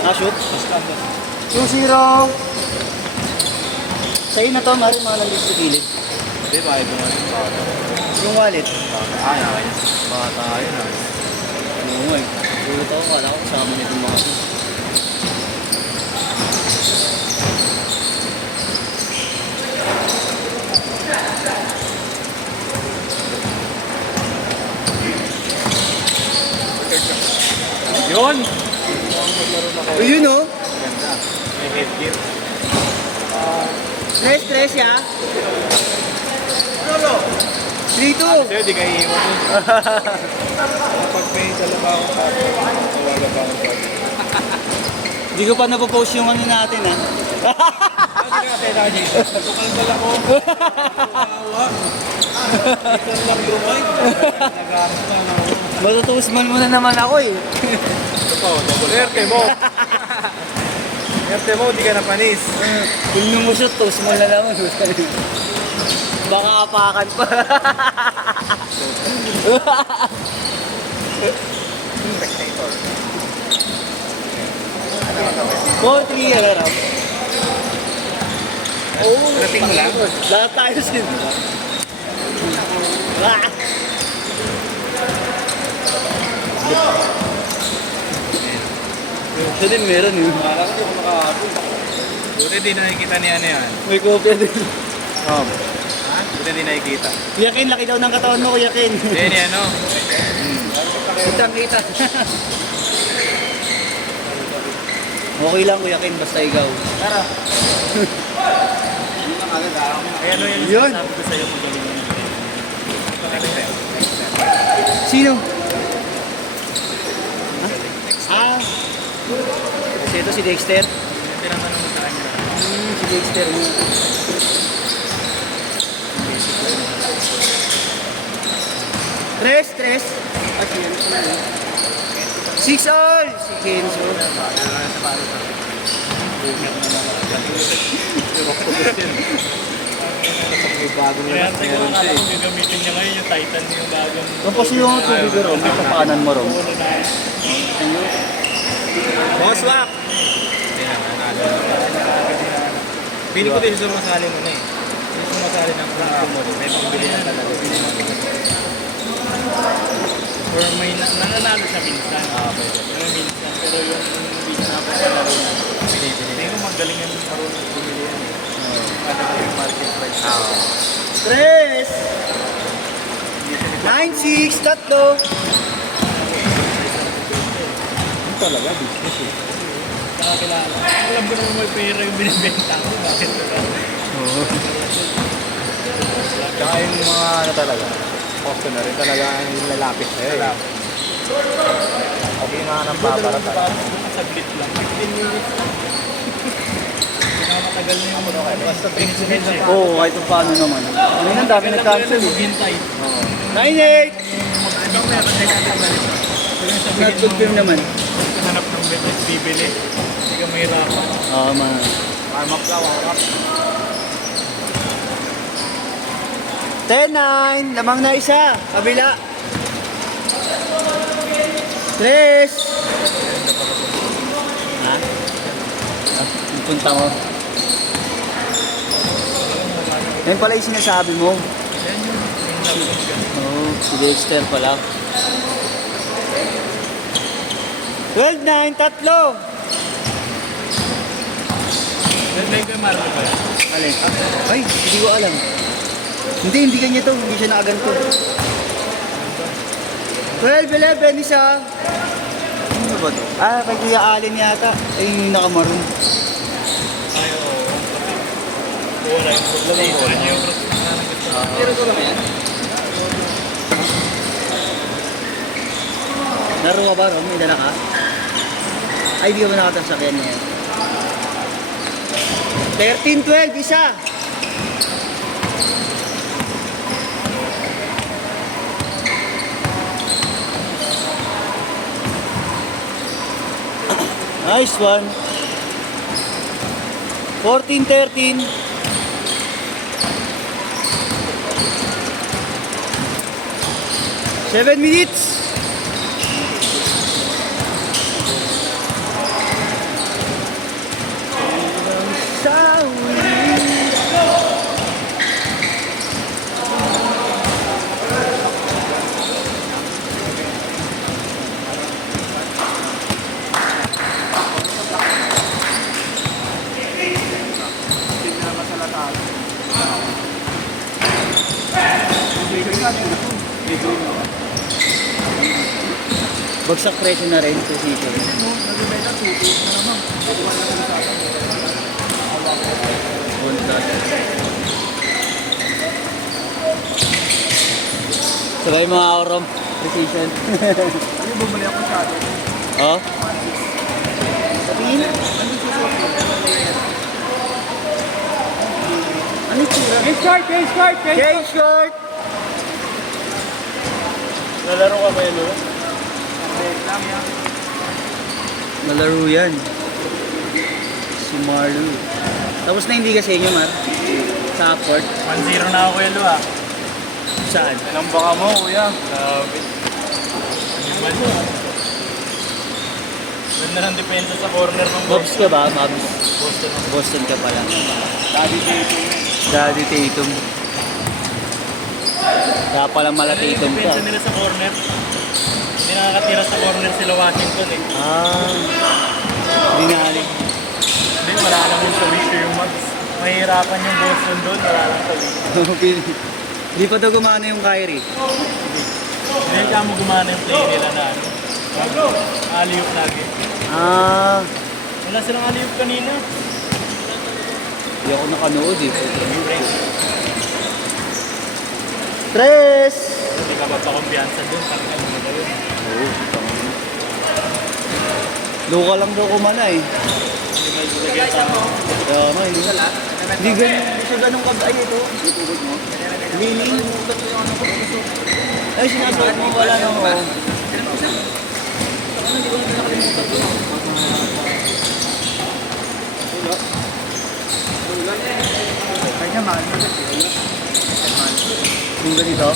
Nakashoot? 2-0. Sa'yo na to, maaaring mga nandito sa gilid. Hindi, bakit mo natin bata? Yung wallet. Ay, okay. Bata yun ah. Oo nga eh. Puro to, kala ko kasama nitong mga to. Yun! Yun o. Ganda. May headgear. Stress ya. 3-2. Sa'yo, di kayo iwan yun. Pag may talaga akong sabi, wala ba akong sabi? Hindi ko pa napopost yung ano natin ha. Hindi ka tayo na dito. Tukal pala ko. Kawawa. Ito lang drumay. Nag-aaral na ako. Matutusman mo na naman ako eh. Ito po, double. Erte mo. Erte mo, di ka napanis. Kung lumusot, toast mo na naman. Baka apakan pa. Spectator. 4-3 yan harap. Oo. Rating mo lang? Lahat tayo sin. Siya din meron yun. Akala ko kung nakahapon. Buti di nakikita niya na yan. May kopya din. Ha? Buti di nakikita. Kuya Ken, laki daw ng katawan mo, Kuya Ken. Yan yan, no? Kitang kita. Okay lang, Kuya Ken, basta ikaw. Tara. Ay, ano yun? Yun. Sabi ko sa'yo, magaling yun. Sino? Ah. Kasi ito si Dexter. Tinatanong mo sa kanya. Si Dexter. Tres. Ah, si ano na yun? 6-all! Si Kenzo. May bago Kaya na tayo akala ko gagamitin niya ngayon yung Titan yung bagong Tapos yung tubig ko ron, may kapanan mo ron. ulo na Boss Wak! Pili ko din sumasali mo na eh. Yung sumasali ng plaka mo, may pambili na talaga. or may nananalo siya minsan. Pero minsan, pero yung hindi siya napakalaro na. Hindi ko magaling yung marunong bumili yan eh. Kada ko yung market price. Tres! 9-6, tatlo. Talaga, business eh. Nakakilala. Alam ko naman may pera yung binibenta ko. Bakit ba? Oo. Tsaka yung mga ano talaga, customer rin talaga yung lalapit sa'yo eh. Okay na ng paparat talaga. Saglit lang. 15 minutes lang. Pinakamatagal na yung basta 20 minutes eh. Oo, kahit paano naman. Ano yun, ang dami nag-cancel. Maghintay. 9-8! Ibang meron tayo natin balik. Nag-confirm naman. Hanap ng business bibili. Hindi ka mahirapan. Oo, man. Warm-up ka, warm-up. 10-9, lamang na isa. Kabila. Tres. Ha? Yung punta mo. Yan pala yung sinasabi mo. Oo, si Dexter pala. 12-9, tatlo. May ko yung marami ba? Alin? Ay, hindi ko alam. Hindi kanya to. Hindi siya nakaganto. 12-11, isa. Ano ba to? Ah, kay Kuya Allen yata. Ay, yung nakamaroon. Ay, oo. Wala yung problema. Wala yung problema. Pero ko lang yan. Laro ka ba, Ron? May dala ka? Ay, di ka ba nakatasakyan niya? 13-12, isa. Nice one. 14-13. 7 minutes. Bagsak presyo na rin, precision. No, nag-beta 2.8 na naman. Kukuha na sa akin. Sabay mga aurom, precision. Ayun, bumali ako sa akin. Oh? Sabihin? Ano yung tsura? K-short! Nalaro ka ba yun, Lolo? Nalaro yan. Si Marlo. Tapos na hindi ka sa inyo, Mar? Sa Upward? 1-0 na ako, Kuya Lu, ah. Saan? Ilang baka mo, Kuya? Grabe. Animal mo. Ganda ng depensa sa corner ng Bobs ka ba, Bobs? Boston. Boston ka pala. Daddy Tatum. Daddy Tatum. Kaya pala mala Tatum ka. Depensa nila sa corner. Hindi nakakatira sa corner sila Washington, eh. Ah. Dinali. Hindi, wala lang yung sa wish yung Mags. Mahirapan yung Boston doon, wala lang sa wish. Hindi pa daw gumana yung Kyrie. Hindi ka mo gumana yung play nila na ano. Alley-oop lagi. Ah. Wala silang alley-oop kanina. Hindi ako nakanood eh. Tres. Tres! Hindi ka magpakumpiyansa doon. Talaga mo na yun. Oo. Luka lang daw kumana eh. Hindi may ilagay sa Kaya nga, hindi ka lahat. Hindi siya ganun ay ito. Itubod mo. Meaning, ay sinasabi mo wala nang oh. Kaya mahal mo kasi. Yung ganito,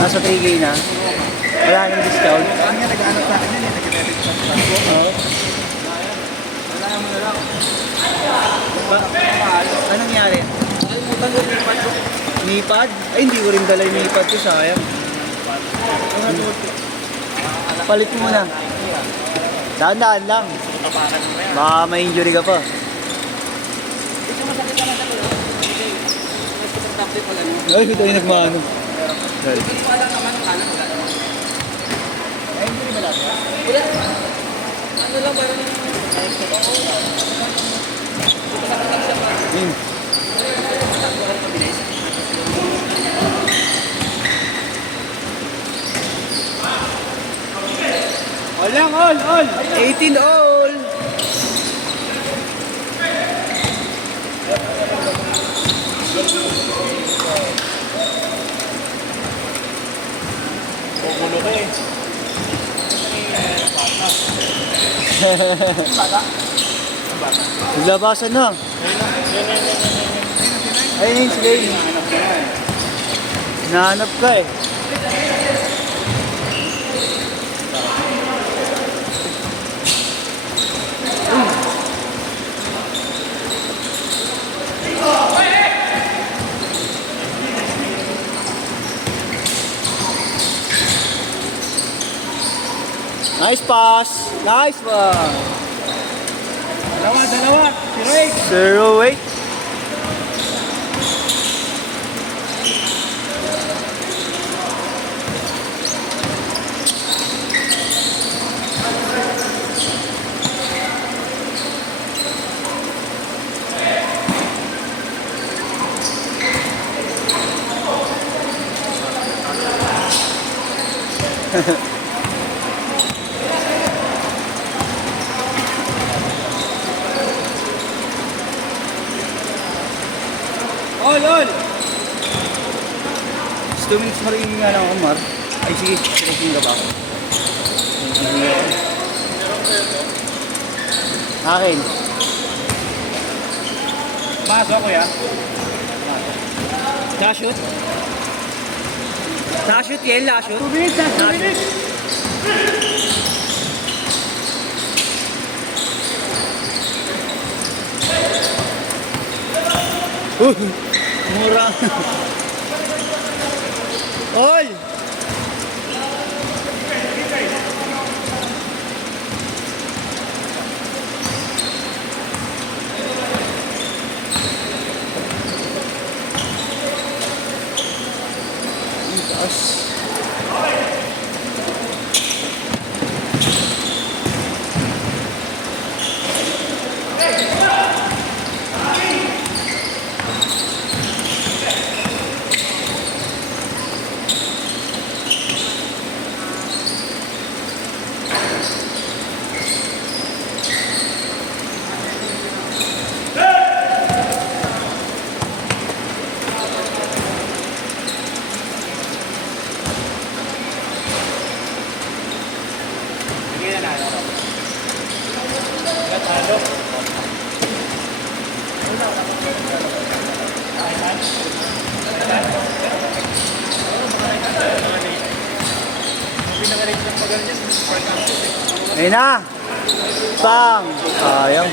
nasa 3K na. Wala nang discount. Saan nga nag-ano sa akin yun eh, nag-debit sa akin. Oo. Wala mo na lang. Anong nangyari? Nakalimutan ko yung pad ko. Nipad? Ay, hindi ko rin dala yung nipad ko, sayang. Palit mo na. Daan-daan lang. kapakan mo yan. Baka may injury ka pa. Ay, ito yung nagmano. Dahil. Yun. All lang, all. 18 all. Pupulo ka eh. Naglabasan na. Ayun yung Slane. Nahanap ka eh. Nice pass. Nice one. Dalawa. 0-8. All. 2 minutes na rin nga lang ako, Mar. Ay, sige. Tracking ka ba? Akin. Pasok ko yan. Last shoot? Last shoot, yan. Last shoot. 2 minutes. Mura. All. Ang taas. Sige na nalo. Natalo. Pinaka-rate ng pag-ano dyan, Park Campus eh. Ayun na. Bang! Sayang.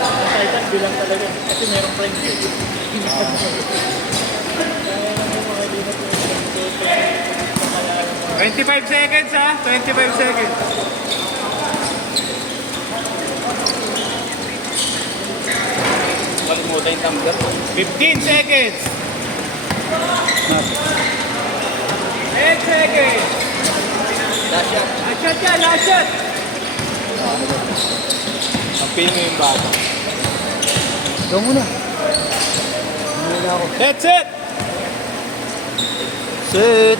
Ang Titan bilang talaga. Kasi merong friends eh. 25 seconds ha? 25 seconds. Kalimutan yung tumbler. 15 seconds. 10 seconds. Last shot. Last shot yan, last shot. Kampin mo yung bata. Ikaw muna. Muna ako. That's it. Sit.